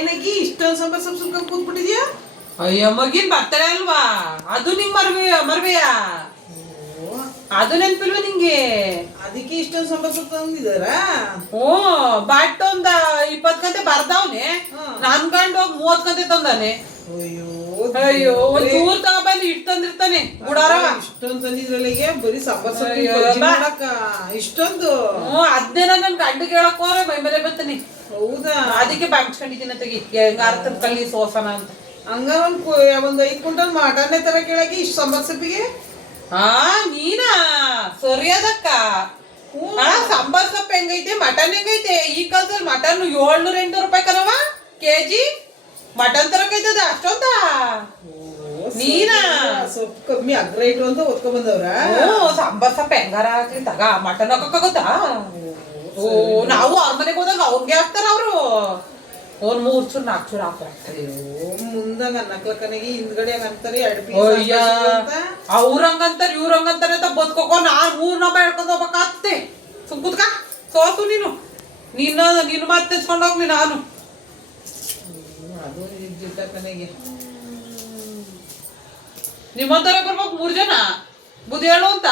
ಏನಗಿ ಇಷ್ಟೊಂದು ಸಂಬಳ ಸುಮ್ಕ ಕೂತ್ಬಿಟ್ಟಿದ್ಯಾ? ಅಯ್ಯೋ ಮಗಿನ್ ಬರ್ತಾರೆ ಅಲ್ವಾ, ಅದು ನಿಮ್ ಮರ್ವೆಯ ಅದು ನೆನ್ಪಿಲ್ವ ನಿಂಗೆ? ಅದಕ್ಕೆ ಇಷ್ಟೊಂದು ಸಂಬಳ ತಂದಿದಾರ. ಓ ಬಟ್ ಒಂದ 20 ಗಂಟೆ ಬರ್ದವ್ನೆ, ನನ್ ಗಂಡ ಹೋಗಿ 30 ಗಂಟೆ ತಂದಾನೆ. ಅಯ್ಯೋ ಒಂದ್ ಚೂರ್ ತಗೊಬಂದು ಇಟ್ಟು ತಂದಿರ್ತಾನೆ ಗುಡಾರ. ಇಷ್ಟೊಂದು ತಂದಿದ್ರಲ್ಲಿಗೆ ಬರೀ ಸಂಬಳ ಇಷ್ಟೊಂದು. ಅದ್ನೇ ನನ್ ಗಂಡಿಗೆ ಹೇಳಕ್ ಹೋದ್ರೆ ಮೈ ಮೇಲೆ ಬರ್ತಾನೆ. ಹೌದಾ? ಅದಕ್ಕೆ ಬಾಂಚ್ಕೊಂಡಿದ್ದೀನಿ ತೆಗಿ ಅರ್ಥದ ಕಲ್ಲಿ ಸೋಸನ ಅಂತ. ಹಂಗ ಒಂದ್ 5 ಕ್ವಿಂಟಲ್ ಮಟನ್ನೇ ತರ ಕೇಳಾಗಿ ಇಷ್ಟು ಸಂಬಳ ಸೊಪ್ಪಿಗೆ? ನೀನಾ ಸರಿಯಾದಕ್ಕ. ಸಾಂಬಾರ್ ಸೊಪ್ಪು ಹೆಂಗೈತೆ, ಮಟನ್ ಹೆಂಗೈತೆ? ಈ ಕಾಲದಲ್ಲಿ ಮಟನ್ 700-800 ರೂಪಾಯಿ ಕಣವ ಕೆಜಿ. ಮಟನ್ ತರಕೈತದ ಅಷ್ಟೊಂದ? ನೀನಾ ಸೊಪ್ಪು ಕಮ್ಮಿ ಅಗ್ರೈಟು ಅಂತ ಒತ್ಕೊಂಡ್ ಬಂದವ್ರ. ಸಾಂಬಾರ್ ಸೊಪ್ಪು ಹೆಂಗಾರ ಹಾಕ್ಲಿ ತಗ, ಮಟನ್ ಹಾಕಕ್ಕಾಗುತ್ತಾ? ನಾವು ಅವ್ರ ಮನೆಗೆ ಹೋದಾಗ ಅವ್ರಿಗೆ ಹಾಕ್ತಾರ ಅವರು. ಒಂದ್ 3 ಚೂರು 4 ಚೂರು ಹಾಕ್ತಾರೆ. ಮುಂದಂಗ ನಕ್ಲಕ್ಕನಿಗೆ ಹಿಂದ್ಗಡೆ ಅಂತಾರೆ ಅವ್ರಂಗಂತಾರ ಇವ್ರಂಗಂತಾರೆ ಅಂತ ಬದ್ಕೋಕೋ. ನಾನ್ 3 ನಬ್ಬ ಹೇಳ್ಕೊಂಡ್ ಹೋಗ್ಬೇಕಾಗ್ತದೆ. ಸುಮ್ ಕುತ್ಕ ಸೋಸು ನೀನು ಮತ್ತೆ ತೆಚ್ಕೊಂಡ್ ಹೋಗ್ಲಿ. ನಾನು ಅದು ಇದ್ದಿದ್ದ ಕನೆಗೆ ನಿಮ್ಮಂತರ ಬರ್ಬೇಕು 3 ಜನ ಬುದ್ಧಿ ಹೇಳು ಅಂತ.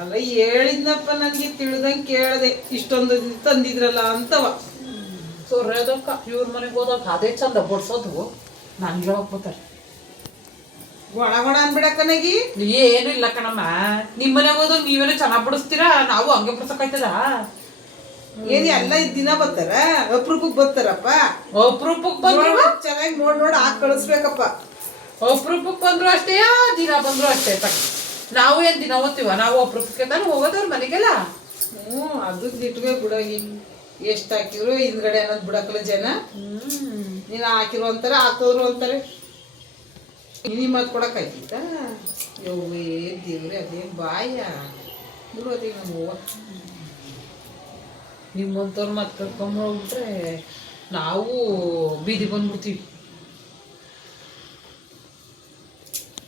ಅಲ್ಲ ಹೇಳಿದ್ನಪ್ಪ, ನನ್ಗೆ ತಿಳಿದಂಗೆ ಕೇಳದೆ ಇಷ್ಟೊಂದು ತಂದಿದ್ರಲ್ಲ ಅಂತವ. ಸೊರ್ರೆದಕ್ಕ ಇವ್ರ ಮನೆಗೆ ಹೋದಾಗ ಅದೇ ಚಂದ ಬಡ್ಸೋದು. ನನ್ಗೆ ಹೇಳಕ್ ಬರ್ತಾರೆ ಒಣ ಒಣ ಅನ್ಬಿಡಕ್ಕನಾಗಿ. ಏನು ಇಲ್ಲ ಕಣಮ್ಮ, ನಿಮ್ ಮನೆಗೆ ಹೋದಾಗ ನೀವೇನೋ ಚೆನ್ನಾಗ್ ಬಡಿಸ್ತೀರಾ, ನಾವು ಹಂಗೆ ಬಡ್ಸಕ್ಕಾಯ್ತದ? ಏನ್ ಎಲ್ಲ ದಿನ ಬರ್ತಾರ? ಅಪ್ರೂಪಕ್ ಬರ್ತಾರಪ್ಪ. ಅಪ್ರೂಪಕ್ ಬಂದ್ರು ಚೆನ್ನಾಗಿ ನೋಡ್ ಹಾಕಿ ಕಳಿಸ್ಬೇಕಪ್ಪ. ಅಪ್ರೂಪಕ್ ಬಂದ್ರು ಅಷ್ಟೇ, ದಿನ ಬಂದ್ರು ಅಷ್ಟೇ. ನಾವು ಏನ್ ದಿನ ಓದ್ತೀವ? ನಾವು ಅಪ್ರೂಪಕ್ಕೆ ತಾನು ಹೋಗೋದವ್ರ ಮನೆಗೆಲ್ಲ. ಅದಕ್ಕೆ ಇಟ್ಬೇಕು ಬಿಡೋಗಿ. ಎಷ್ಟು ಹಾಕಿದ್ರು ಹಿಂದ್ಗಡೆ ಅನ್ನೋದು ಬಿಡಕ್ಕಲ್ಲ ಜನ. ನೀನು ಹಾಕಿರೋ ಅಂತಾರೆ, ಹಾಕೋದ್ರು ಅಂತಾರೆ. ನೀ ಮತ್ ಕೊಡಕ್ಕಾಯ್ತಿತ್ತ? ಯವ್ವೇ ದೇವ್ರೆ, ಅದೇನ್ ಬಾಯ ಬಿಡೋದಿ ನಮ್ಮವ್ವ. ನಿಮ್ಮಂತವ್ರು ಮತ್ತೆ ಕರ್ಕೊಂಡ್ ಹೋಗ್ಬಿಟ್ರೆ ನಾವು ಬೀದಿ ಬಂದ್ಬಿಡ್ತೀವಿ.